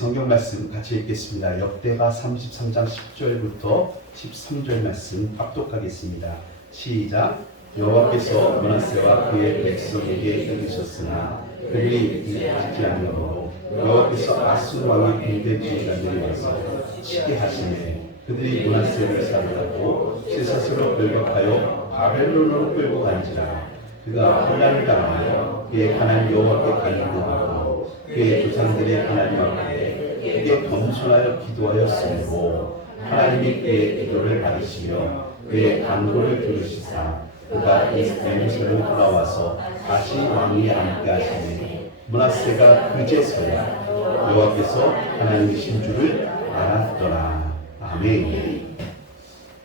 성경 말씀 같이 읽겠습니다. 역대하 33장 10절부터 13절 말씀 합독하겠습니다. 시작. 여호와께서 므낫세와 그의 백성에게 이르셨으나 그들이 듣지 아니하므로 여호와께서 아수르 왕의 군대주의가 내려와서 치게 하시매 그들이 므낫세를 사로잡고 실사스로 돌격하여 바벨론으로 끌고 간지라. 그가 혼란을 당하여 그의 하나님 여호와께 간구하고 그의 조상들의 하나님 앞에 그게 겸손하여 기도하였으므로 하나님이 그의 기도를 받으시며 그의 간구를 들으시사 그가 예루살렘으로 돌아와서 다시 왕위에 앉게 하시니 므낫세가 그제서야 여호와께서 하나님이신 줄을 알았더라. 아멘.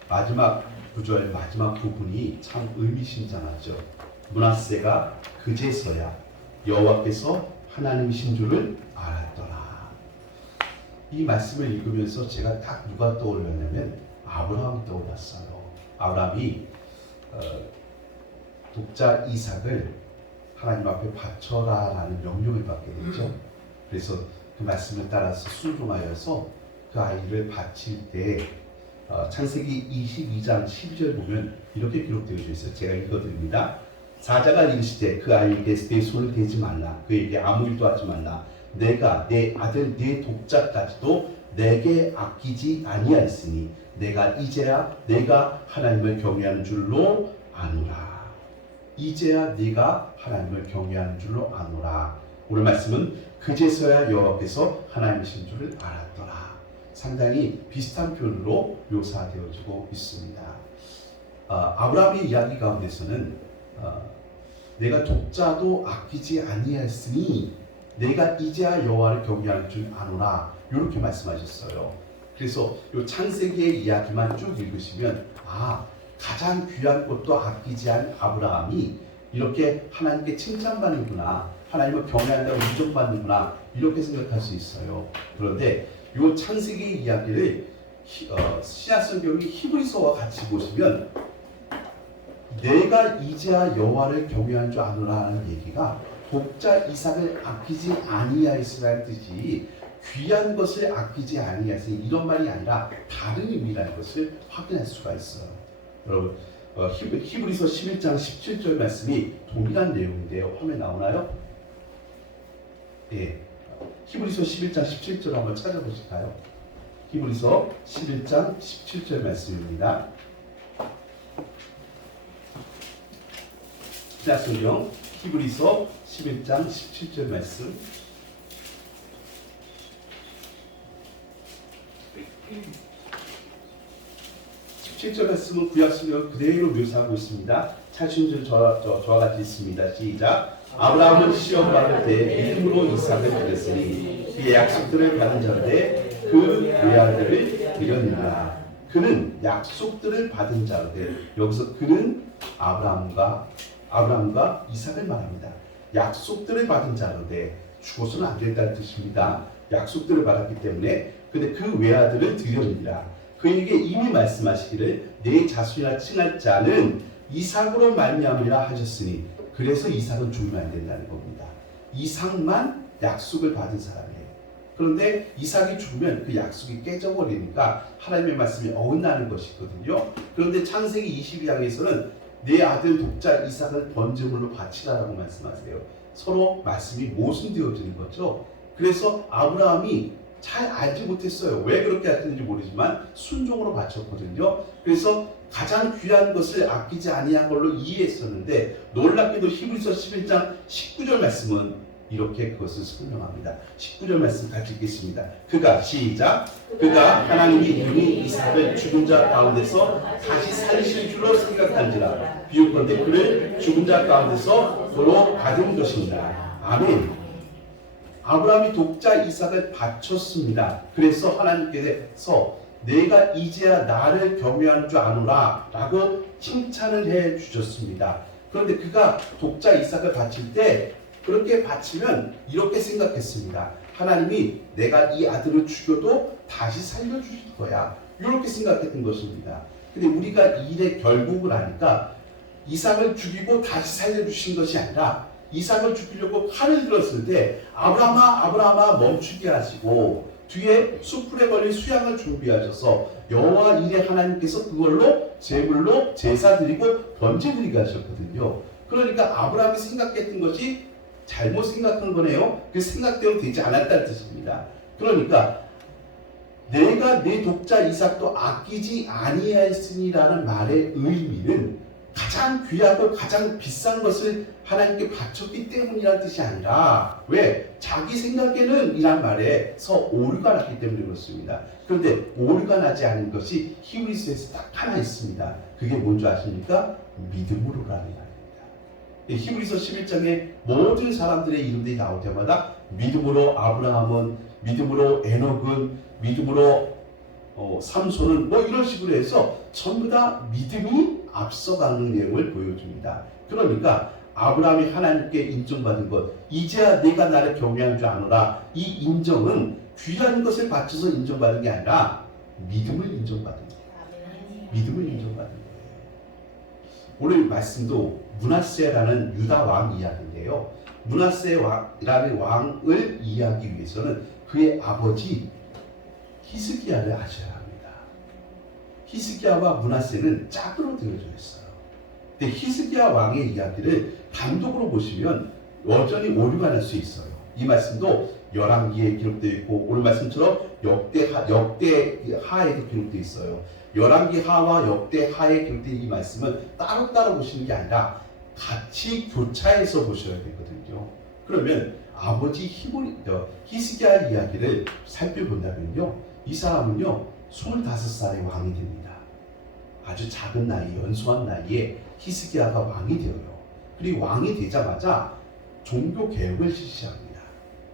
마지막 구절 마지막 부분이 참 의미심장하죠. 므낫세가 그제서야 여호와께서 하나님이신 줄을 알았더라. 이 말씀을 읽으면서 제가 딱 누가 떠올렸냐면 아브라함이 떠올랐어요. 아브라함이 독자 이삭을 하나님 앞에 바쳐라 라는 명령을 받게 됐죠. 그래서 그 말씀을 따라서 순종하여서 그 아이를 바칠 때 창세기 22장 12절 보면 이렇게 기록되어 있어요. 제가 읽어드립니다. 사자가 이르시되 그 아이에게 내 손을 대지 말라. 그에게 아무 일도 하지 말라. 내가 내 아들 내 독자까지도 내게 아끼지 아니하였으니 내가 이제야 내가 하나님을 경외하는 줄로 아노라. 이제야 네가 하나님을 경외하는 줄로 아노라. 오늘 말씀은 그제서야 여호와께서 하나님이신 줄을 알았더라. 상당히 비슷한 표현으로 묘사되어지고 있습니다. 아브라함의 이야기 가운데서는 내가 독자도 아끼지 아니하였으니 내가 이제야 여호와를 경외하는 줄 아노라. 이렇게 말씀하셨어요. 그래서 이 창세기의 이야기만 쭉 읽으시면 가장 귀한 것도 아끼지 않은 아브라함이 이렇게 하나님께 칭찬받는구나, 하나님을 경외한다고 인정받는구나 이렇게 생각할 수 있어요. 그런데 이 창세기 이야기를 신약성경이 히브리서와 같이 보시면 내가 이제야 여호와를 경외하는 줄 아노라는 얘기가 독자 이삭을 아끼지 아니하였으라는 뜻이 귀한 것을 아끼지 아니하였으니 이런 말이 아니라 다른 의미라는 것을 확인할 수가 있어요. 여러분 히브리서 11장 17절 말씀이 동일한 내용인데요. 화면 나오나요? 예. 히브리서 11장 17절 한번 찾아보실까요? 히브리서 11장 17절 말씀입니다. 신약성경 히브리서 11장 17절 말씀. 17절 말씀은 구약성경 그대로 묘사하고 있습니다. 찾으신 줄 저와 같이 있습니다. 시작. 아브라함은 시험 받을 때 믿음으로 이삭을 드렸으니 그의 약속들을 받은 자로되 그 외아들을 드렸느니라. 그는 약속들을 받은 자로되, 여기서 그는 아브라함과 이삭을 말합니다. 약속들을 받은 자로되 죽어서는 안 된다는 뜻입니다. 약속들을 받았기 때문에 근데 그 외아들을 드렸느니라. 그에게 이미 말씀하시기를 내 자손이라 칭할 자는 이삭으로 말미암으리라 하셨으니, 그래서 이삭은 죽으면 안 된다는 겁니다. 이삭만 약속을 받은 사람이에요. 그런데 이삭이 죽으면 그 약속이 깨져버리니까 하나님의 말씀이 어긋나는 것이거든요. 그런데 창세기 22장에서는 내 아들 독자 이삭을 번제물로 바치라라고 말씀하세요. 서로 말씀이 모순되어지는 거죠. 그래서 아브라함이 잘 알지 못했어요. 왜 그렇게 했는지 모르지만 순종으로 바쳤거든요. 그래서 가장 귀한 것을 아끼지 아니한 걸로 이해했었는데 놀랍게도 히브리서 11장 19절 말씀은 이렇게 그것을 설명합니다. 19절 말씀 같이 읽겠습니다. 그가 시작. 그가 하나님이 이미 이삭을 죽은 자 가운데서 다시 살리실 줄로 생각한지라. 비유컨대 그를 죽은 자 가운데서 도로 받은 것입니다. 아멘. 아브라함이 독자 이삭을 바쳤습니다. 그래서 하나님께서 내가 이제야 나를 경외하는 줄 아노라 라고 칭찬을 해 주셨습니다. 그런데 그가 독자 이삭을 바칠 때 그렇게 바치면 이렇게 생각했습니다. 하나님이 내가 이 아들을 죽여도 다시 살려주실 거야. 이렇게 생각했던 것입니다. 근데 우리가 이 일의 결국을 아니까 이삭을 죽이고 다시 살려주신 것이 아니라 이삭을 죽이려고 칼을 들었을 때 아브라함아 아브라함아 멈추게 하시고 뒤에 숯불에 걸린 수양을 준비하셔서 여호와 이레 하나님께서 그걸로 제물로 제사 드리고 번제 드리게 하셨거든요. 그러니까 아브라함이 생각했던 것이 잘못 생각한 거네요. 그 생각대로 되지 않았다는 뜻입니다. 그러니까 내가 내 독자 이삭도 아끼지 아니하였으니라는 말의 의미는 가장 귀하고 가장 비싼 것을 하나님께 바쳤기 때문이라는 뜻이 아니라 왜? 자기 생각에는 이란 말에서 오류가 났기 때문에 그렇습니다. 그런데 오류가 나지 않은 것이 히브리서에서 딱 하나 있습니다. 그게 뭔지 아십니까? 믿음으로라는 말입니다. 히브리서 11장에 모든 사람들의 이름들이 나올 때마다 믿음으로 아브라함은, 믿음으로 에녹은, 믿음으로 삼손은 뭐 이런 식으로 해서 전부 다 믿음이 앞서가는 내용을 보여줍니다. 그러니까 아브라함이 하나님께 인정받은 것, 이제야 내가 나를 경외한 줄 아노라, 이 인정은 귀한 것을 바쳐서 인정받은 게 아니라 믿음을 인정받은 거예요. 믿음을 인정받은 거예요. 오늘 말씀도 므낫세라는 유다 왕 이야기인데요. 므낫세라는 왕을 이해하기 위해서는 그의 아버지 히스기야를 아셔야 합니다. 히스기야와 므낫세는 짝으로 되어져 있어요. 근데 히스기야 왕의 이야기를 단독으로 보시면 여전히 오류가 날 수 있어요. 이 말씀도 열왕기에 기록되어 있고 오늘 말씀처럼 역대하에도 기록되어 있어요. 열왕기 하와 역대하에 기록된 이 말씀은 따로따로 보시는 게 아니라 같이 교차해서 보셔야 되거든요. 그러면 아버지 히스기야 이야기를 살펴본다면요, 이 사람은요 25살의 왕이 됩니다. 아주 작은 나이, 연소한 나이에 히스기야가 왕이 되어요. 그리고 왕이 되자마자 종교 개혁을 실시합니다.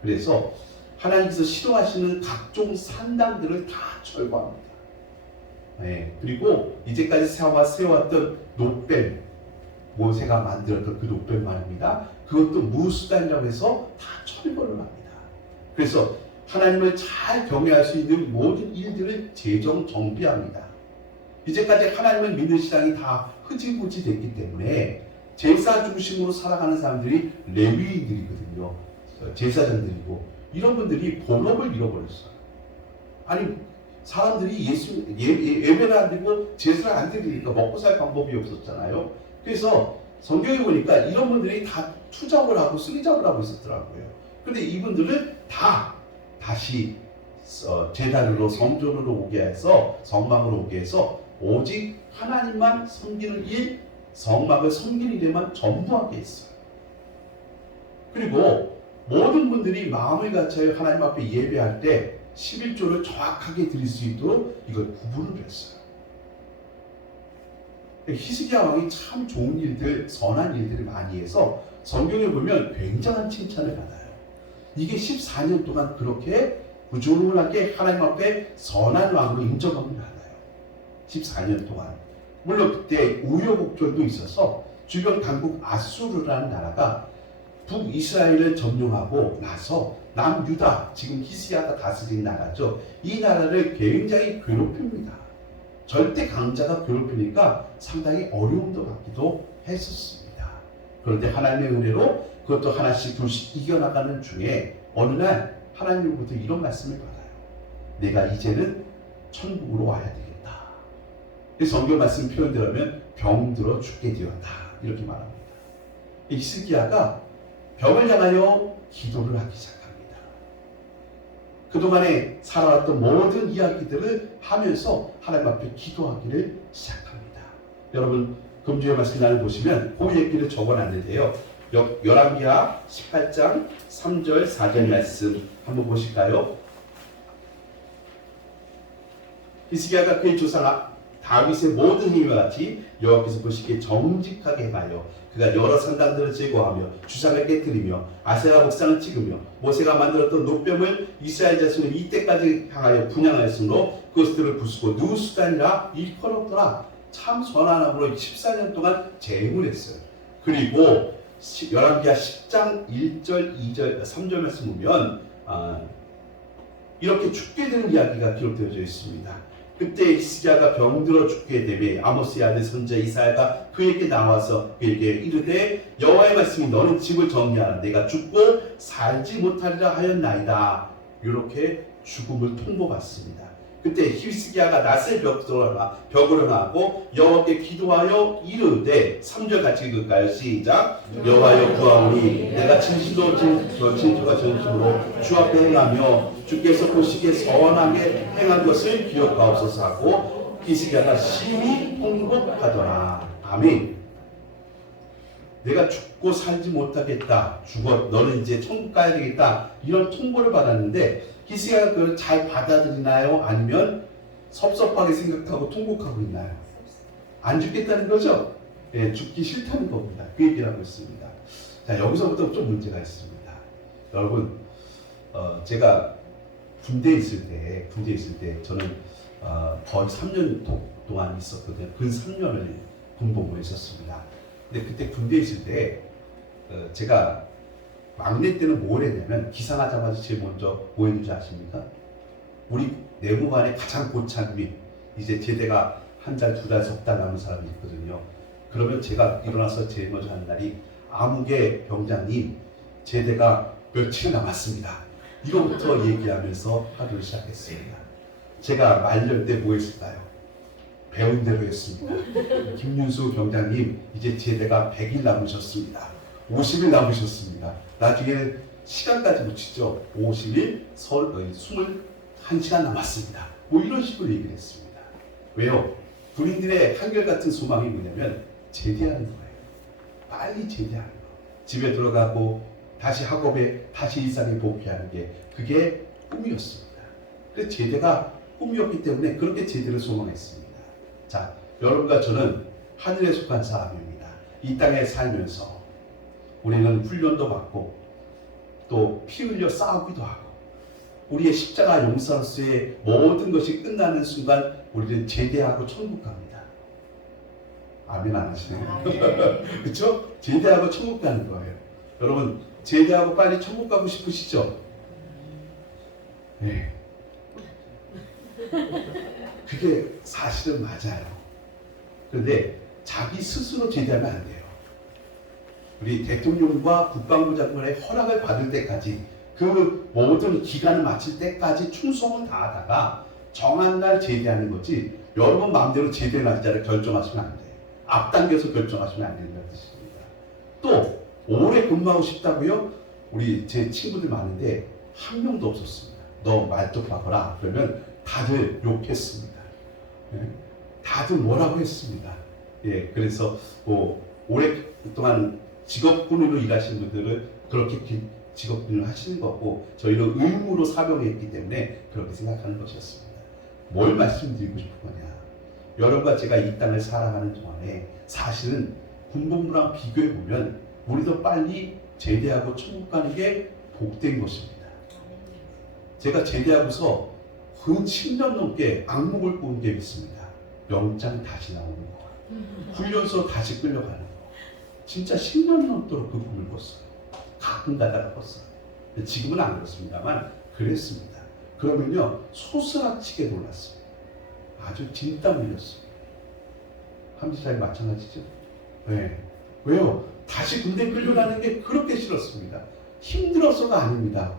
그래서 하나님께서 싫어하시는 각종 산당들을 다 철거합니다. 네, 그리고 이제까지 세워왔던 놋뱀, 모세가 만들었던 그 놋뱀 말입니다. 그것도 무수단이라고 해서 다 철거를 합니다. 그래서 하나님을 잘 경외할 수 있는 모든 일들을 재정 정비합니다. 이제까지 하나님을 믿는 신앙이 다 흐지부지 됐기 때문에 제사 중심으로 살아가는 사람들이 레위인들이거든요. 제사장들이고 이런 분들이 본업을 잃어버렸어요. 아니 사람들이 예배를 안 드리고 제사를 안 드리니까 먹고 살 방법이 없었잖아요. 그래서 성경에 보니까 이런 분들이 다 투잡을 하고 쓰리잡을 하고 있었더라고요. 그런데 이분들을 다 다시 제단으로 성전으로 오게 해서 성막으로 오게 해서 오직 하나님만 섬기는 일, 성막을 섬기는 일에만 전부하게 했어요. 그리고 모든 분들이 마음을 갖춰 하나님 앞에 예배할 때 11조를 정확하게 드릴 수 있도록 이걸 구분을 했어요. 히스기야 왕이 참 좋은 일들, 선한 일들을 많이 해서 성경에 보면 굉장한 칭찬을 받아요. 이게 14년 동안 그렇게 부지런하게 하나님 앞에 선한 왕으로 인정함을 받아요. 14년 동안. 물론 그때 우여곡절도 있어서 주변 강국 아수르라는 나라가 북이스라엘을 점령하고 나서 남유다, 지금 히스기야가 다스린 나라죠. 이 나라를 굉장히 괴롭힙니다. 절대 강자가 괴롭히니까 상당히 어려움도 받기도 했었습니다. 그런데 하나님의 은혜로 그것도 하나씩 둘씩 이겨나가는 중에 어느 날 하나님으로부터 이런 말씀을 받아요. 내가 이제는 천국으로 와야 되겠다. 성경 말씀 표현대로면 병들어 죽게 되었다. 이렇게 말합니다. 히스기야가 병을 향하여 기도를 하기 시작합니다. 그동안에 살아왔던 모든 이야기들을 하면서 하나님 앞에 기도하기를 시작합니다. 여러분 금주의 말씀을 보시면 그 얘기를 적어놨는데요. 열왕기하 18장 3절 4절 말씀 한번 보실까요? 히스기야가 그의 조상 다윗의 모든 행위와 같이 여호와께서 보시기에 정직하게 행하여 그가 여러 산당들을 제거하며 주상을 깨뜨리며 아세라 목상을 찍으며 모세가 만들었던 놋뱀을 이스라엘 자손이 이때까지 향하여 분양하였으므로 그것들을 부수고 누수단이라 일컬었더라. 참 선한함으로 14년 동안 재물했어요. 그리고 열왕기하 10장 1절 2절 3절 말씀 보면 이렇게 죽게 되는 이야기가 기록되어져 있습니다. 그때 히스기야가 병들어 죽게 되매 아모스의 아들 선지자 이사야가 그에게 나와서 그에게 이르되 여호와의 말씀이 너는 집을 정리하라 내가 죽고 살지 못하리라 하였나이다. 이렇게 죽음을 통보받습니다. 그때 히스기야가 낯을 벽으로 향하고 여호와께 기도하여 이르되 3절 같이 읽을까요? 시작. 여호와여 구하오니 내가 진실과 전심으로 주 앞에 행하며 주께서 보시기에 선하게 행한 것을 기억하옵소서 하고 히스기야가 심히 통곡하더라. 아멘. 내가 죽고 살지 못하겠다. 죽어. 너는 이제 천국 가야 되겠다. 이런 통보를 받았는데 히스기야가 그걸 잘 받아들이나요? 아니면 섭섭하게 생각하고 통곡하고 있나요? 안 죽겠다는 거죠? 예, 죽기 싫다는 겁니다. 그 얘기를 하고 있습니다. 자, 여기서부터 좀 문제가 있습니다. 여러분, 제가 군대에 있을 때 저는 거의 3년 동안 있었거든요. 근 3년을 군복무에 있었습니다. 근데 그때 군대에 있을 때 제가 막내 때는 뭘 했냐면 기상하자마자 제일 먼저 뭐 했는지 아십니까? 우리 내무반의 가장 고참이 이제 제대가 한 달, 두 달, 석 달 남은 사람이 있거든요. 그러면 제가 일어나서 제일 먼저 하는 날이 아무개 병장님 제대가 며칠 남았습니다. 이거부터 얘기하면서 하루를 시작했습니다. 제가 말년 때 뭐 했을까요? 배운 대로 했습니다. 김윤수 병장님 이제 제대가 100일 남으셨습니다. 50일 남으셨습니다. 나중에는 시간까지 붙이죠. 50일, 21시간 남았습니다. 뭐 이런 식으로 얘기를 했습니다. 왜요? 군인들의 한결같은 소망이 뭐냐면 제대하는 거예요. 빨리 제대하는 거. 집에 들어가고 다시 학업에 다시 일상에 복귀하는 게 그게 꿈이었습니다. 그래서 제대가 꿈이었기 때문에 그렇게 제대를 소망했습니다. 자, 여러분과 저는 하늘에 속한 사람입니다. 이 땅에 살면서 우리는 훈련도 받고 또 피 흘려 싸우기도 하고 우리의 십자가 용서로서의 모든 것이 끝나는 순간 우리는 제대하고 천국 갑니다. 아멘 안 하시네요. 그렇죠? 제대하고 천국 가는 거예요. 여러분 제대하고 빨리 천국 가고 싶으시죠? 네. 그게 사실은 맞아요. 그런데 자기 스스로 제대하면 안 돼요. 우리 대통령과 국방부 장관의 허락을 받을 때까지 그 모든 기간을 마칠 때까지 충성을 다하다가 정한 날 제대하는 거지 여러분 마음대로 제대 날짜를 결정하시면 안 돼요. 앞당겨서 결정하시면 안 된다는 뜻입니다. 또 오래 근무하고 싶다고요? 우리 제 친구들 많은데 한 명도 없었습니다. 너 말도 바꿔라. 그러면 다들 욕했습니다. 예? 다들 뭐라고 했습니다. 예, 그래서 뭐 오랫동안 직업군으로 일하시는 분들은 그렇게 직업군을 하시는 거고 저희는 의무로 사명했기 때문에 그렇게 생각하는 것이었습니다. 뭘 말씀드리고 싶은 거냐? 여러분과 제가 이 땅을 살아가는 동안에 사실은 군복무랑 비교해 보면 우리도 빨리 제대하고 천국 가는 게 복된 것입니다. 제가 제대하고서 근 10년 넘게 악몽을 꾸은 게 있습니다. 영장 다시 나오는 거, 훈련소 다시 끌려가는 거. 진짜 10년 넘도록 그 꿈을 꿨어요. 가끔 가다가 꿨어요. 지금은 안 그렇습니다만 그랬습니다. 그러면요 소스라치게 놀랐습니다. 아주 진땀 흘렸습니다. 함지사님 마찬가지죠? 네. 왜요? 다시 군대 끌려가는 게 그렇게 싫었습니다. 힘들어서가 아닙니다.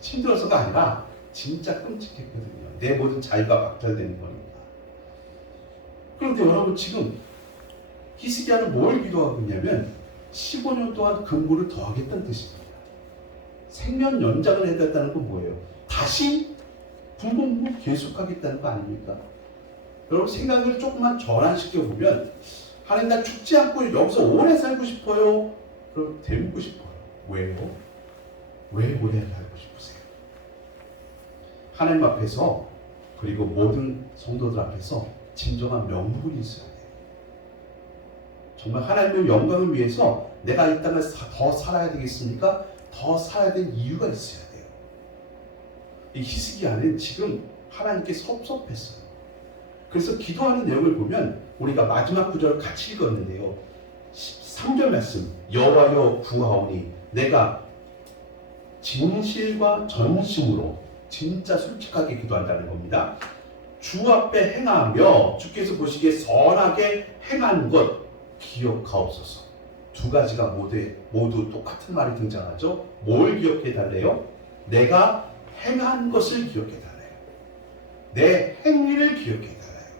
힘들어서가 아니라 진짜 끔찍했거든요. 내 모든 자유가 박탈되는 거니까. 그런데 여러분 지금 히스기야는 뭘 기도하고 있냐면 15년 동안 근무를 더 하겠다는 뜻입니다. 생명 연장을 해달라는 건 뭐예요? 다시 군복무 계속하겠다는 거 아닙니까? 여러분 생각을 조금만 전환시켜 보면 하나님 나 죽지 않고 여기서 오래 살고 싶어요. 그럼 되묻고 싶어요. 왜요? 왜 오래 살고 싶으세요? 하나님 앞에서 그리고 모든 성도들 앞에서 진정한 명분이 있어야 돼요. 정말 하나님의 영광을 위해서 내가 이 땅을 더 살아야 되겠습니까? 더 살아야 될 이유가 있어야 돼요. 이 히스기야는 지금 하나님께 섭섭했어요. 그래서 기도하는 내용을 보면 우리가 마지막 구절을 같이 읽었는데요. 3절 말씀 여호와여 구하오니 내가 진실과 전심으로 진짜 솔직하게 기도한다는 겁니다. 주 앞에 행하며 주께서 보시기에 선하게 행한 것 기억하옵소서. 두 가지가 모두 똑같은 말이 등장하죠. 뭘 기억해 달래요? 내가 행한 것을 기억해 달래요. 내 행위를 기억해 달래요.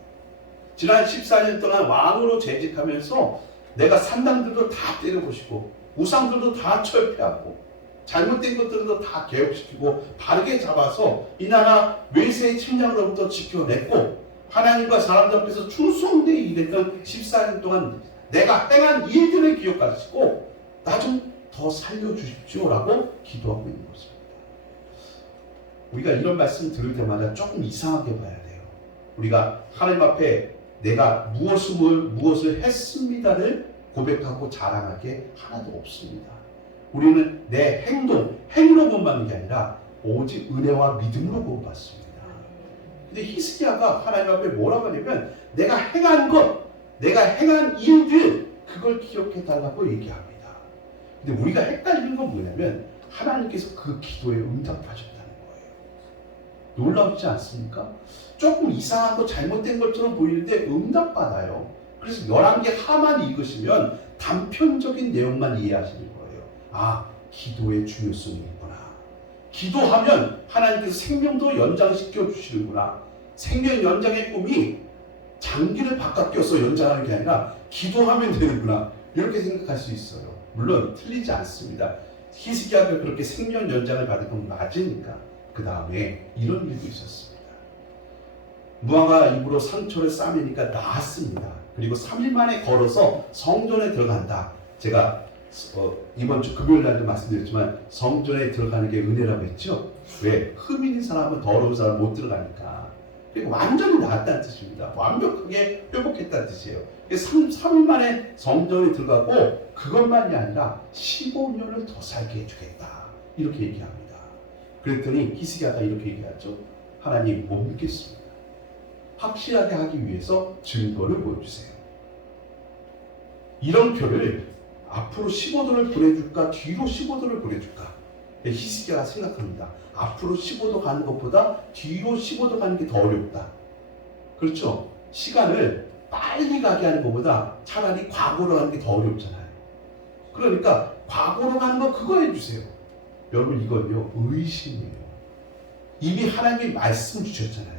지난 14년 동안 왕으로 재직하면서 내가 산당들도 다 때려보시고 우상들도 다 철폐하고 잘못된 것들도 다 개혁시키고 바르게 잡아서 이 나라 외세의 침략으로부터 지켜냈고 하나님과 사람들 앞에서 충성되게 일했던 14년 동안 내가 행한 일들을 기억하시고 나 좀 더 살려주십시오라고 기도하고 있는 것입니다. 우리가 이런 말씀 들을 때마다 조금 이상하게 봐야 돼요. 우리가 하나님 앞에 내가 무엇을 했습니다를 고백하고 자랑할 게 하나도 없습니다. 우리는 내 행위로 본받는 게 아니라 오직 은혜와 믿음으로 본받습니다. 근데 히스기야가 하나님 앞에 뭐라고 하냐면 내가 행한 것, 내가 행한 일들 그걸 기억해 달라고 얘기합니다. 근데 우리가 헷갈리는 건 뭐냐면 하나님께서 그 기도에 응답하셨다는 거예요. 놀랍지 않습니까? 조금 이상하고 잘못된 것처럼 보이는데 응답받아요. 그래서 11개 하만 읽으시면 단편적인 내용만 이해하시는 거예요. 아, 기도의 중요성이 있구나. 기도하면 하나님께서 생명도 연장시켜 주시는구나. 생명 연장의 꿈이 장기를 바깥 껴서 연장하는 게 아니라 기도하면 되는구나. 이렇게 생각할 수 있어요. 물론 틀리지 않습니다. 히스기야가 그렇게 생명 연장을 받은 건 맞으니까. 그 다음에 이런 일도 있었습니다. 무화과 잎으로 상처를 싸매니까 나았습니다. 그리고 3일 만에 걸어서 성전에 들어간다. 제가 이번 주 금요일 날도 말씀드렸지만 성전에 들어가는 게 은혜라고 했죠. 왜? 흠 있는 사람은 더러운 사람 못 들어가니까. 그리고 완전히 나았다는 뜻입니다. 완벽하게 회복했다는 뜻이에요. 3일 만에 성전에 들어가고 그것만이 아니라 15년을 더 살게 해주겠다. 이렇게 얘기합니다. 그랬더니 히스기야가 이렇게 얘기하죠. 하나님 못 믿겠습니다. 확실하게 하기 위해서 증거를 보여주세요. 이런 표를 앞으로 15도를 보내줄까 뒤로 15도를 보내줄까. 히스기야가 생각합니다. 앞으로 15도 가는 것보다 뒤로 15도 가는 게 더 어렵다. 그렇죠? 시간을 빨리 가게 하는 것보다 차라리 과거로 가는 게 더 어렵잖아요. 그러니까 과거로 가는 거 그거 해주세요. 여러분 이건요 의심이에요. 이미 하나님이 말씀 주셨잖아요.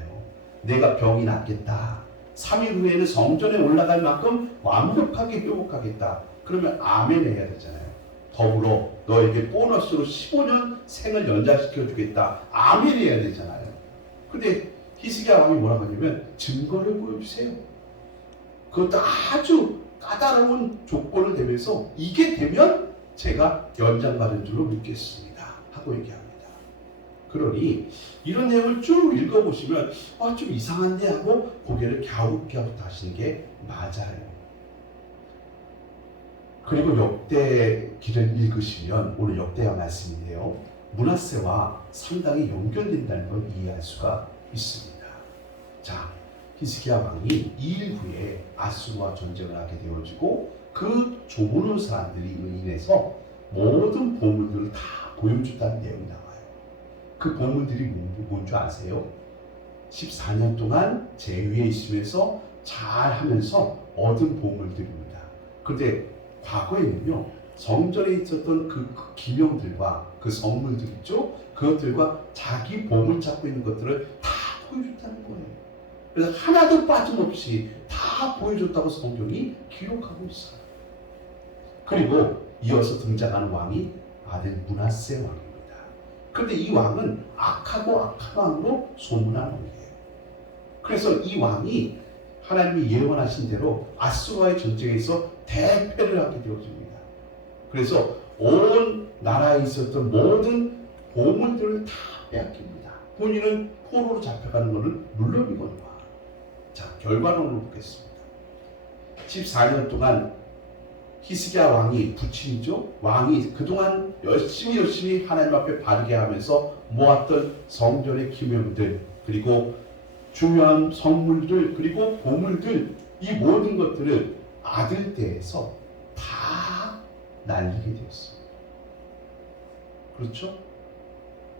내가 병이 낫겠다. 3일 후에는 성전에 올라갈 만큼 완벽하게 회복하겠다. 그러면 아멘 해야 되잖아요. 더불어 너에게 보너스로 15년 생을 연장시켜 주겠다. 아멘 해야 되잖아요. 근데 히스기야 왕이 뭐라고 하냐면 증거를 보여주세요. 그것도 아주 까다로운 조건을 대면서 이게 되면 제가 연장받은 줄로 믿겠습니다. 하고 얘기합니다. 그러니 이런 내용을 쭉 읽어보시면 좀 이상한데 하고 고개를 갸웃갸웃 하시는 게 맞아요. 그리고 역대기를 읽으시면 오늘 역대하 말씀인데요. 므낫세와 상당히 연결된다는 걸 이해할 수가 있습니다. 자, 히스기야 왕이 2일 후에 아수르와 전쟁을 하게 되어지고 그 조부는 사람들이 인해서 모든 보물들을 다 보여줬다는 내용이 나와요. 그 보물들이 뭔지 아세요? 14년 동안 제위에 있으면서 잘 하면서 얻은 보물들입니다. 그런데 과거에는요, 성전에 있었던 그 기명들과 그 성물들 있죠? 그것들과 자기 보물 찾고 있는 것들을 다 보여줬다는 거예요. 그래서 하나도 빠짐없이 다 보여줬다고 성경이 기록하고 있어요. 그리고 이어서 등장하는 왕이 아들 므낫세 왕입니다. 그런데 이 왕은 악하고 악한 왕으로 소문난 왕이에요. 그래서 이 왕이 하나님이 예언하신 대로 아수르와의 전쟁에서 대패를 하게 되어집니다. 그래서 온 나라에 있었던 모든 보물들을 다 빼앗깁니다. 본인은 포로로 잡혀가는 것은 물론이거든요. 자, 결과론을 보겠습니다. 14년 동안 히스기야 왕이 부친이죠. 왕이 그동안 열심히 하나님 앞에 바르게 하면서 모았던 성전의 기명들, 그리고 중요한 성물들, 그리고 보물들, 이 모든 것들을 아들 때에서 다 날리게 되었어요. 그렇죠?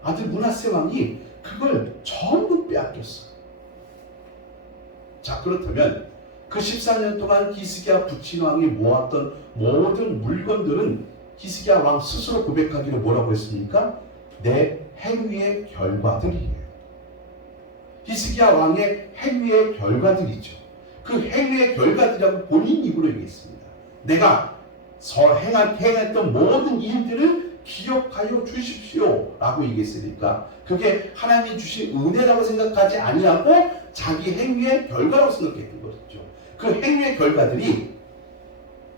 아들 므낫세 왕이 그걸 전부 빼앗겼어요. 자, 그렇다면 그 14년 동안 히스기야 부친 왕이 모았던 모든 물건들은 히스기야 왕 스스로 고백하기를 뭐라고 했습니까? 내 행위의 결과들이에요. 히스기야 왕의 행위의 결과들이죠. 그 행위의 결과들이라고 본인 입으로 얘기했습니다. 내가 행했던 모든 일들을 기억하여 주십시오 라고 얘기했으니까 그게 하나님이 주신 은혜라고 생각하지 아니하고 자기 행위의 결과라고 생각했던 것이죠. 그 행위의 결과들이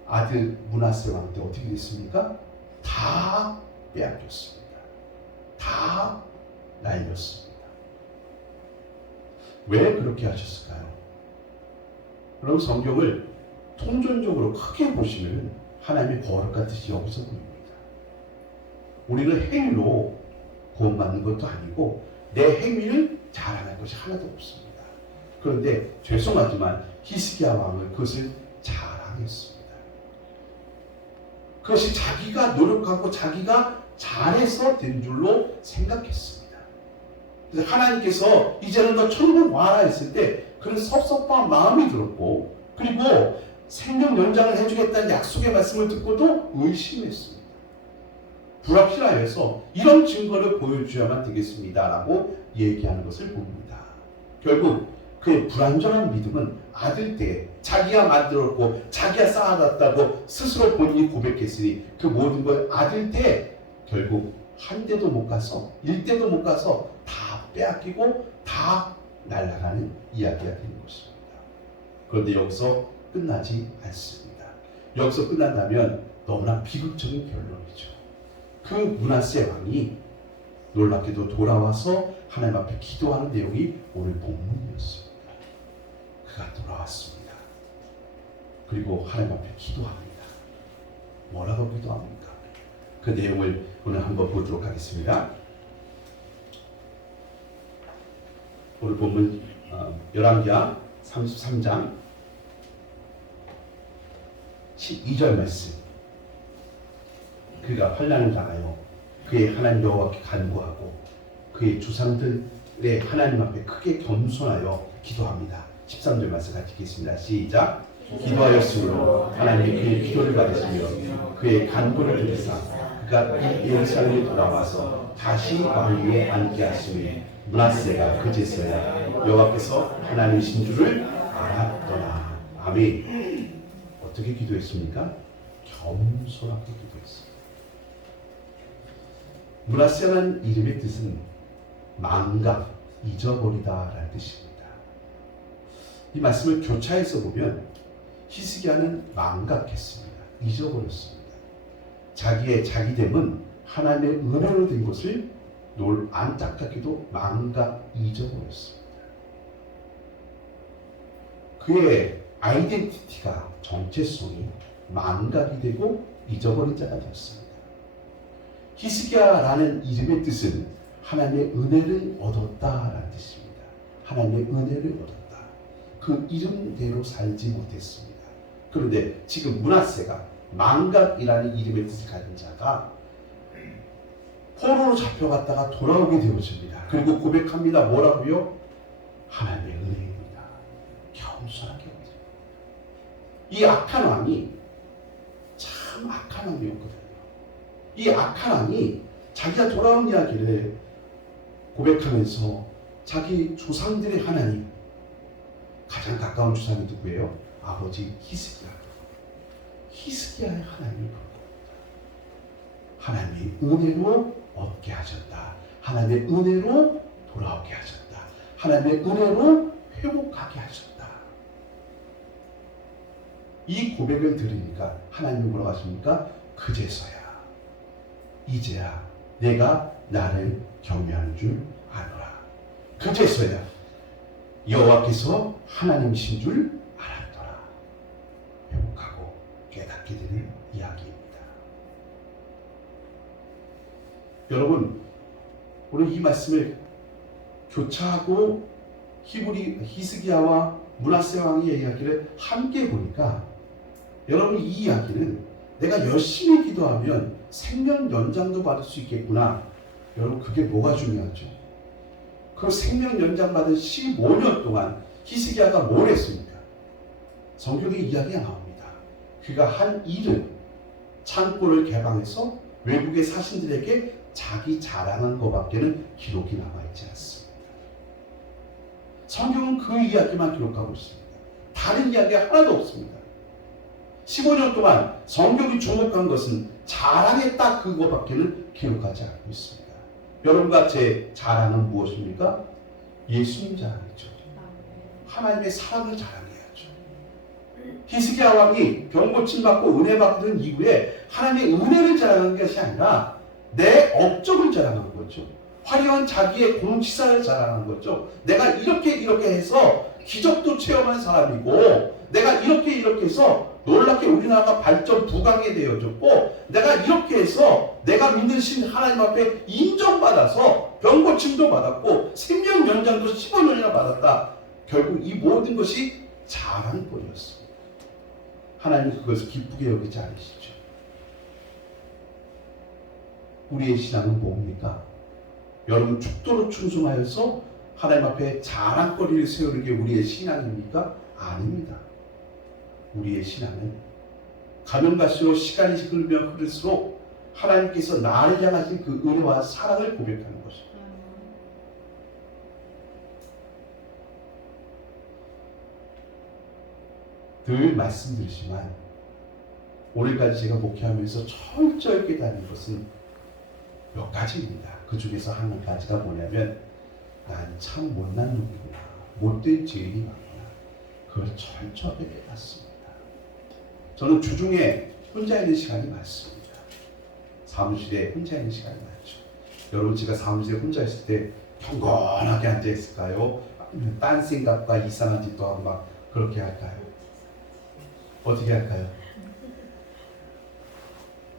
아들 므낫세 왕 때 어떻게 됐습니까? 다 빼앗겼습니다. 다 날렸습니다. 왜 그렇게 하셨을까요? 그럼 성경을 통전적으로 크게 보시면 하나님의 거룩한 뜻이 여기서 보입니다. 우리는 행위로 구원받는 것도 아니고 내 행위를 자랑할 것이 하나도 없습니다. 그런데 죄송하지만 히스기야 왕은 그것을 자랑했습니다. 그것이 자기가 노력하고 자기가 잘해서 된 줄로 생각했습니다. 그래서 하나님께서 이제는 너 천국 와라 했을 때 그런 섭섭한 마음이 들었고 그리고 생명 연장을 해주겠다는 약속의 말씀을 듣고도 의심했습니다. 불확실하여서 이런 증거를 보여줘야만 되겠습니다 라고 얘기하는 것을 봅니다. 결국 그의 불완전한 믿음은 아들 때 자기가 만들었고 자기가 쌓아놨다고 스스로 본인이 고백했으니 그 모든 걸 아들 때 결국 한 대도 못 가서 일대도 못 가서 다 빼앗기고 다 날아가는 이야기가 되는 것입니다. 그런데 여기서 끝나지 않습니다. 여기서 끝난다면 너무나 비극적인 결론이죠. 그 므낫세 왕이 놀랍게도 돌아와서 하나님 앞에 기도하는 내용이 오늘 본문이었습니다. 그가 돌아왔습니다. 그리고 하나님 앞에 기도합니다. 뭐라고 기도합니까? 그 내용을 오늘 한번 보도록 하겠습니다. 오늘 본문 열왕기하 33장 12절 말씀. 그가 환난을 당하여 그의 하나님 여호와께 간구하고 그의 조상들의 하나님 앞에 크게 겸손하여 기도합니다. 13절 말씀 같이 읽겠습니다. 시작. 기도하였으므로 하나님이 그의 기도를 받으시며 그의 간구를 들으사 그가 예루살렘에 돌아와서 다시 왕 위에 앉게 하시니 므낫세가 그제서야 여호와께서 하나님이신 줄을 알았더라. 아멘. 어떻게 기도했습니까? 겸손하게 기도했습니다. 므낫세라는 이름의 뜻은 망각, 잊어버리다 라는 뜻입니다. 이 말씀을 교차해서 보면 히스기야는 망각했습니다. 잊어버렸습니다. 자기의 자기됨은 하나님의 은혜로 된 것을 안타깝게도 망각, 잊어버렸습니다. 그의 아이덴티티가, 정체성이 망각이 되고 잊어버린 자가 되었습니다. 히스기야라는 이름의 뜻은 하나님의 은혜를 얻었다라는 뜻입니다. 하나님의 은혜를 얻었다. 그 이름대로 살지 못했습니다. 그런데 지금 므낫세가 망각이라는 이름의 뜻을 가진 자가 포로로 잡혀갔다가 돌아오게 되어집니다. 그리고 고백합니다. 뭐라고요? 하나님의 은혜입니다. 겸손하게 오죠. 이 악한 왕이 참 악한 왕이었거든요. 이 악한 왕이 자기가 돌아온 이야기를 고백하면서 자기 조상들의 하나님, 가장 가까운 조상이 누구예요? 아버지 히스기야. 히스기야의 하나님을 부릅니다. 하나님의 은혜로 얻게 하셨다. 하나님의 은혜로 돌아오게 하셨다. 하나님의 은혜로 회복하게 하셨다. 이 고백을 들으니까 하나님이 뭐라고 하십니까? 그제서야 이제야 내가 나를 경외하는 줄 아노라. 그제서야 여호와께서 하나님이신 줄 알았더라. 회복하고 깨닫게 되는 이야기입니다. 여러분, 오늘 이 말씀을 교차하고 히스기야와 므낫세 왕의 이야기를 함께 보니까 여러분, 이 이야기는 내가 열심히 기도하면 생명 연장도 받을 수 있겠구나. 여러분, 그게 뭐가 중요하죠? 그 생명 연장받은 15년 동안 히스기야가 뭘 했습니까? 성경에 이야기가 나옵니다. 그가 한 일은 창고를 개방해서 외국의 사신들에게 자기 자랑한 것밖에는 기록이 남아있지 않습니다. 성경은 그 이야기만 기록하고 있습니다. 다른 이야기가 하나도 없습니다. 15년 동안 성경이 주목한 것은 자랑했다 그것밖에는 기록하지 않고 있습니다. 여러분과 제 자랑은 무엇입니까? 예수님 자랑이죠. 하나님의 사랑을 자랑해야죠. 히스기야 왕이 병 고침 받고 은혜 받은 이후에 하나님의 은혜를 자랑한 것이 아니라 내 업적을 자랑한 거죠. 화려한 자기의 공치사를 자랑한 거죠. 내가 이렇게 해서 기적도 체험한 사람이고, 내가 이렇게 해서 놀랍게 우리나라가 발전 부강에 되어졌고, 내가 이렇게 해서 내가 믿는 신 하나님 앞에 인정받아서 병고침도 받았고 생명 연장도 15년이나 받았다. 결국 이 모든 것이 자랑거리였습니다. 하나님 그것을 기쁘게 여기지 않으시죠. 우리의 신앙은 뭡니까? 여러분 죽도록 충성하여서 하나님 앞에 자랑거리를 세우는 게 우리의 신앙입니까? 아닙니다. 우리의 신앙은 가면 갈수록 시간이 흐를수록 하나님께서 나를 향하신 그 은혜와 사랑을 고백하는 것입니다. 늘 말씀드리지만 오늘까지 제가 목회하면서 철저히 깨달은 것은 몇 가지입니다. 그 중에서 한 가지가 뭐냐면 난 참 못난 놈이구나, 못된 죄인이 많구나. 그걸 철저하게 깨닫습니다. 저는 주중에 혼자 있는 시간이 많습니다. 사무실에 혼자 있는 시간이 많죠. 여러분 제가 사무실에 혼자 있을 때 평건하게 앉아 있을까요? 아니면 딴 생각과 이상한 짓도 하고 막 그렇게 할까요? 어떻게 할까요?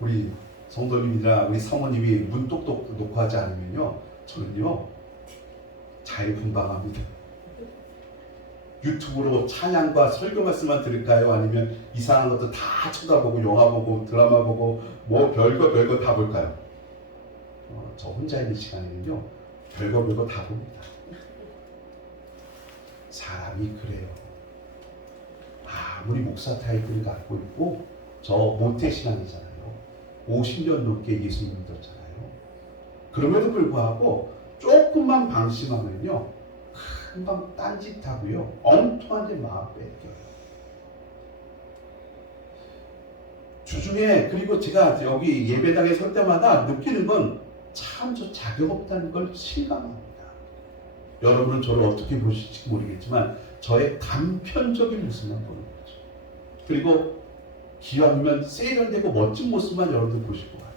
우리 성도님이나 우리 사모님이 문 똑똑 놓고 하지 않으면요, 저는요 자유분방합니다. 유튜브로 찬양과 설교 말씀만 들을까요? 아니면 이상한 것도 다 쳐다보고 영화 보고 드라마 보고 뭐 별거 다 볼까요? 저 혼자 있는 시간에는요 별거 다 봅니다. 사람이 그래요. 아무리 목사 타이틀을 갖고 있고 저 모태신앙이잖아요. 50년 넘게 예수님 믿었잖아요. 그럼에도 불구하고 조금만 방심하면요 금방 딴짓하고요 엉뚱한 데 마음 뺏겨요. 주중에 그리고 제가 여기 예배당에 설 때마다 느끼는 건 참 저 자격 없다는 걸 실감합니다. 여러분은 저를 어떻게 보실지 모르겠지만 저의 단편적인 모습만 보는 거죠. 그리고 기왕이면 세련되고 멋진 모습만 여러분들 보실 것 같아요.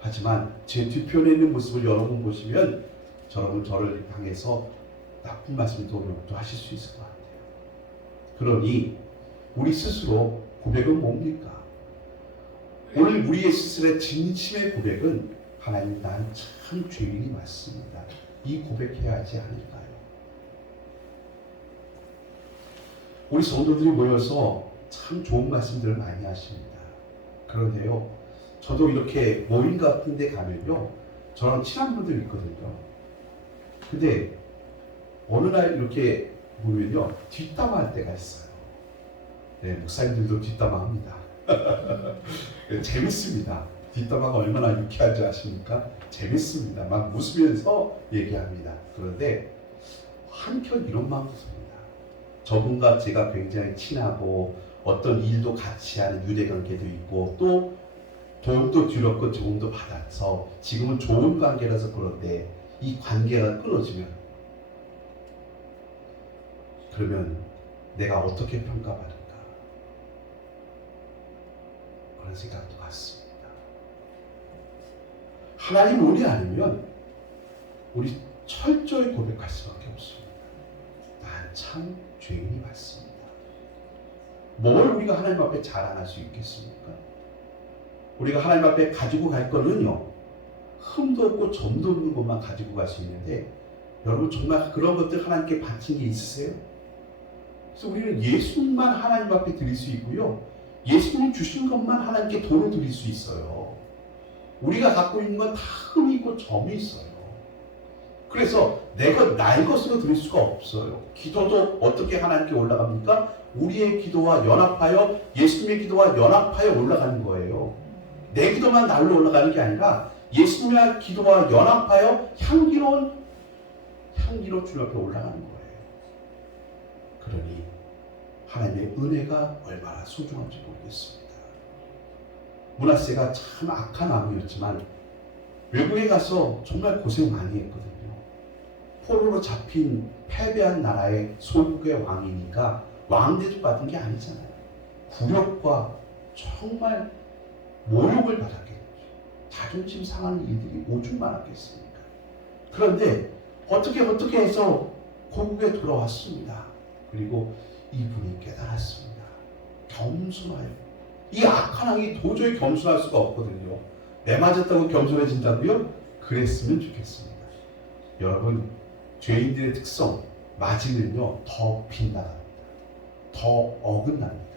하지만 제 뒤편에 있는 모습을 여러분 보시면 여러분 저를 향해서 나쁜 말씀도 하실 수 있을 것 같아요. 그러니 우리 스스로 고백은 뭡니까? 오늘 우리의 스스로의 진심의 고백은 하나님 난 참 죄인이 맞습니다. 이 고백해야 하지 않을까요? 우리 성도들이 모여서 참 좋은 말씀들을 많이 하십니다. 그런데요, 저도 이렇게 모임 같은 데 가면요 저랑 친한 분들이 있거든요. 근데 어느 날 이렇게 보면요 뒷담화할 때가 있어요. 네, 목사님들도 뒷담화합니다. 재밌습니다. 뒷담화가 얼마나 유쾌한지 아십니까? 재밌습니다. 막 웃으면서 얘기합니다. 그런데 한편 이런 마음도 듭니다. 저분과 제가 굉장히 친하고 어떤 일도 같이 하는 유대관계도 있고 또 도움도 뒤렸고 도움도 받아서 지금은 좋은 관계라서 그런데 이 관계가 끊어지면 그러면 내가 어떻게 평가받을까? 그런 생각도 같습니다. 하나님 은혜 아니면 우리 철저히 고백할 수밖에 없습니다. 난 참 죄인이 맞습니다. 뭘 우리가 하나님 앞에 자랑할 수 있겠습니까? 우리가 하나님 앞에 가지고 갈 거는요 흠도 없고 점도 없는 것만 가지고 갈 수 있는데 여러분 정말 그런 것들 하나님께 바친 게 있으세요? 그래서 우리는 예수님만 하나님 앞에 드릴 수 있고요 예수님이 주신 것만 하나님께 도로 드릴 수 있어요. 우리가 갖고 있는 건 다 흠이 있고 점이 있어요. 그래서 내가 나의 것으로 드릴 수가 없어요. 기도도 어떻게 하나님께 올라갑니까? 우리의 기도와 연합하여 예수님의 기도와 연합하여 올라가는 거예요. 내 기도만 날로 올라가는 게 아니라 예수님의 기도와 연합하여 향기로 주님 앞에 올라가는 거예요. 그러니 하나님의 은혜가 얼마나 소중한지 모르겠습니다. 므낫세가 참 악한 왕이었지만 외국에 가서 정말 고생 많이 했거든요. 포로로 잡힌 패배한 나라의 소국의 왕이니까 왕 대접 받은 게 아니잖아요. 굴욕과 정말 모욕을 받았겠죠. 자존심 상하는 일들이 오죽 많았겠습니까? 그런데 어떻게 해서 고국에 돌아왔습니다. 그리고 이분이 깨달았습니다. 겸손하여. 이 악한 왕이 도저히 겸손할 수가 없거든요. 매 맞았다고 겸손해진다고요? 그랬으면 좋겠습니다. 여러분, 죄인들의 특성, 맞으면요 더 빗나갑니다. 더 어긋납니다.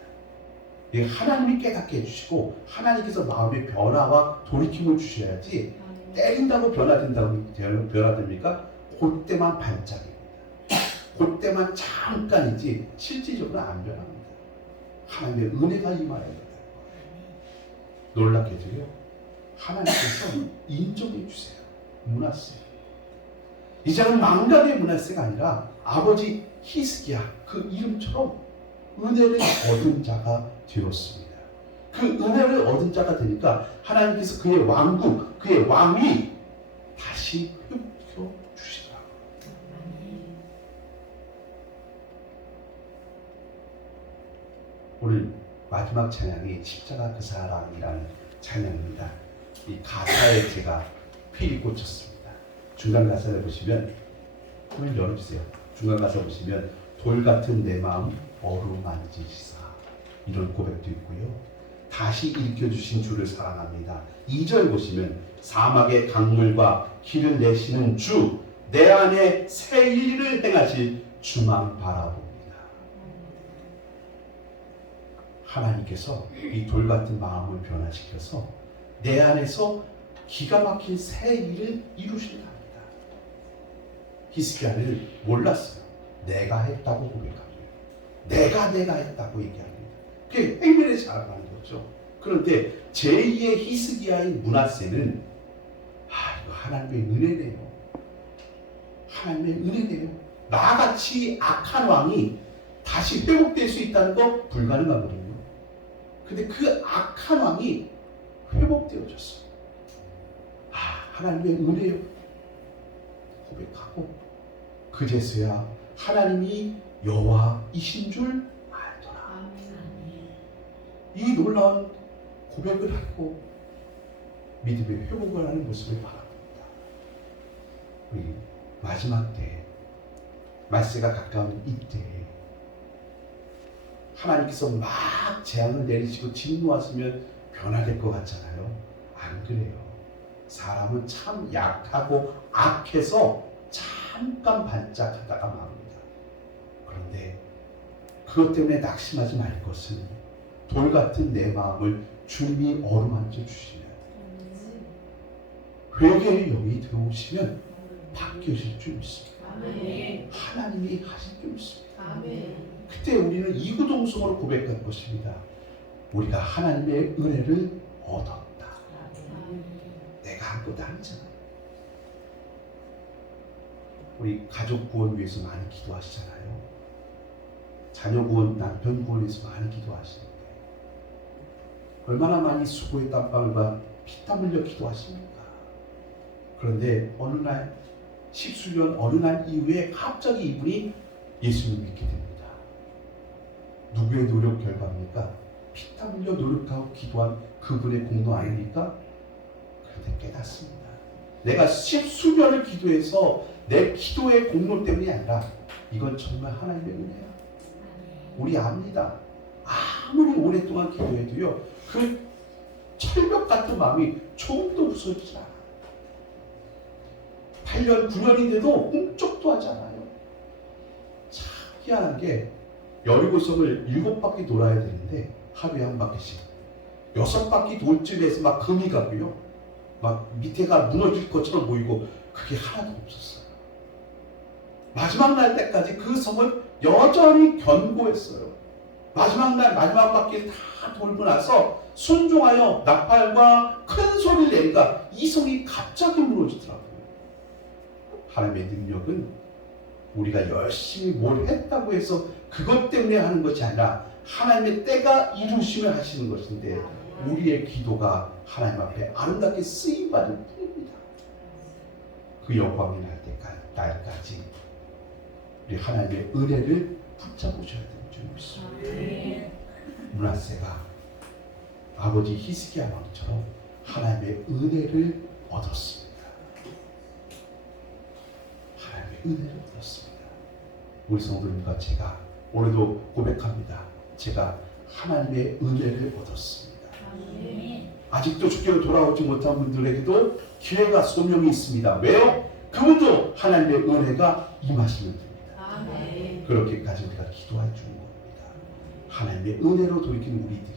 하나님이 깨닫게 해주시고 하나님께서 마음의 변화와 돌이킴을 주셔야지 때린다고 변화됩니까? 그때만 반짝입니다. 그때만 잠깐이지 실질적으로 안 변합니다. 하나님의 은혜가 임하여야 된다. 놀랍게도요 하나님께서 인정해 주세요. 므낫세. 이제는 망각의 므낫세가 아니라 아버지 히스기야 그 이름처럼 은혜를 얻은 자가 되었습니다. 그 은혜를 얻은 자가 되니까 하나님께서 그의 왕국, 그의 왕위 다시 회복시켜 주시더라고요. 오늘 마지막 찬양이 십자가 그 사랑이라는 찬양입니다. 이 가사에 제가 필히 꽂혔습니다. 중간 가사를 보시면 한번 열어주세요. 중간 가사 보시면 돌 같은 내 마음 어루만지시사 이런 고백도 있고요. 다시 일으켜주신 주를 사랑합니다. 2절 보시면 사막의 강물과 길을 내시는 주, 내 안에 새 일을 행하실 주만 바라봅니다. 하나님께서 이 돌 같은 마음을 변화시켜서 내 안에서 기가 막힌 새 일을 이루신다 합니다. 히스기야는 몰랐어요. 내가 했다고 고백합니다. 내가 했다고 얘기합니다. 그게 행렬에 자라가는 거죠. 그런데 제2의 히스기야의 므낫세는 이거 하나님의 은혜네요. 하나님의 은혜네요. 나같이 악한 왕이 다시 회복될 수 있다는 거 불가능하거든요. 근데 그 악한 왕이 회복되어졌어요. 하나님의 은혜요. 고백하고 그제서야 하나님이 여호와이신 줄 알더라. 이 놀라운 고백을 하고 믿음의 회복을 하는 모습을 바랍니다. 우리 마지막 때 말세가 가까운 이때 하나님께서 막 재앙을 내리시고 진노하시면 변화될 것 같잖아요. 안 그래요. 사람은 참 약하고 악해서 잠깐 반짝하다가 맙니다. 그런데 그것 때문에 낙심하지 말 것은 돌 같은 내 마음을 주님이 어루만져 주시면 회개의 영이 들어오시면 바뀌어질 줄 믿습니다. 하나님이 하실 줄 믿습니다. 그때 우리는 이구동성으로 고백할 것입니다. 우리가 하나님의 은혜를 얻었다. 내가 한 것도 아니잖아. 우리 가족 구원 위해서 많이 기도하시잖아요. 자녀 구원, 남편 구원 위해서 많이 기도하시는데 얼마나 많이 수고의 땀방울과 피땀 흘려 기도하십니까? 그런데 어느 날 십수년 어느 날 이후에 갑자기 이분이 예수님을 믿게 됩니다. 누구의 노력 결과입니까? 피땀 흘려 노력하고 기도한 그분의 공로 아닙니까? 그런데 깨닫습니다. 내가 십수년을 기도해서 내 기도의 공로 때문이 아니라 이건 정말 하나님의 은혜야. 우리 압니다. 아무리 오랫동안 기도해도요 그 철벽 같은 마음이 조금도 부서지지 않아. 8년, 9년인데도 꿈쩍도 하지 않아요. 참 희한한 게 여리고성을 7바퀴 돌아야 되는데 하루에 한 바퀴씩 6바퀴 돌 쯤에서 막 금이 가고요. 막 밑에가 무너질 것처럼 보이고 그게 하나도 없었어요. 마지막 날 때까지 그 성을 여전히 견고했어요. 마지막 날 마지막 바퀴를 다 돌고 나서 순종하여 나팔과 큰 소리를 내니까 이 성이 갑자기 무너지더라고요. 하나님의 능력은 우리가 열심히 뭘 했다고 해서 그것 때문에 하는 것이 아니라 하나님의 때가 이루심을 하시는 것인데 우리의 기도가 하나님 앞에 아름답게 쓰임받을 뿐입니다. 그 영광이 날까지 우리 하나님의 은혜를 붙잡으셔야 되는 줄 믿습니다. 므낫세가 아버지 히스기야 왕처럼 하나님의 은혜를 얻었습니다. 하나님의 은혜를 얻었습니다. 우리 성도님과 제가 오늘도 고백합니다. 제가 하나님의 은혜를 얻었습니다. 아직도 주께로 돌아오지 못한 분들에게도 기회가 소명이 있습니다. 왜요? 그분도 하나님의 은혜가 임하시면 됩니다. 그렇게까지 우리가 기도해 주는 겁니다. 하나님의 은혜로 돌이킨 우리들이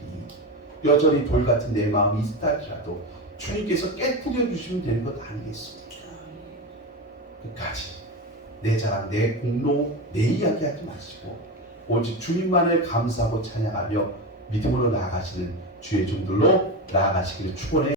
여전히 돌같은 내 마음이 있다 할지라도 주님께서 깨뜨려 주시면 되는 것 아니겠습니까? 끝까지 내 자랑, 내 공로, 내 이야기 하지 마시고 오직 주님만을 감사하고 찬양하며 믿음으로 나아가시는 주의 종들로 나아가시기를 축원해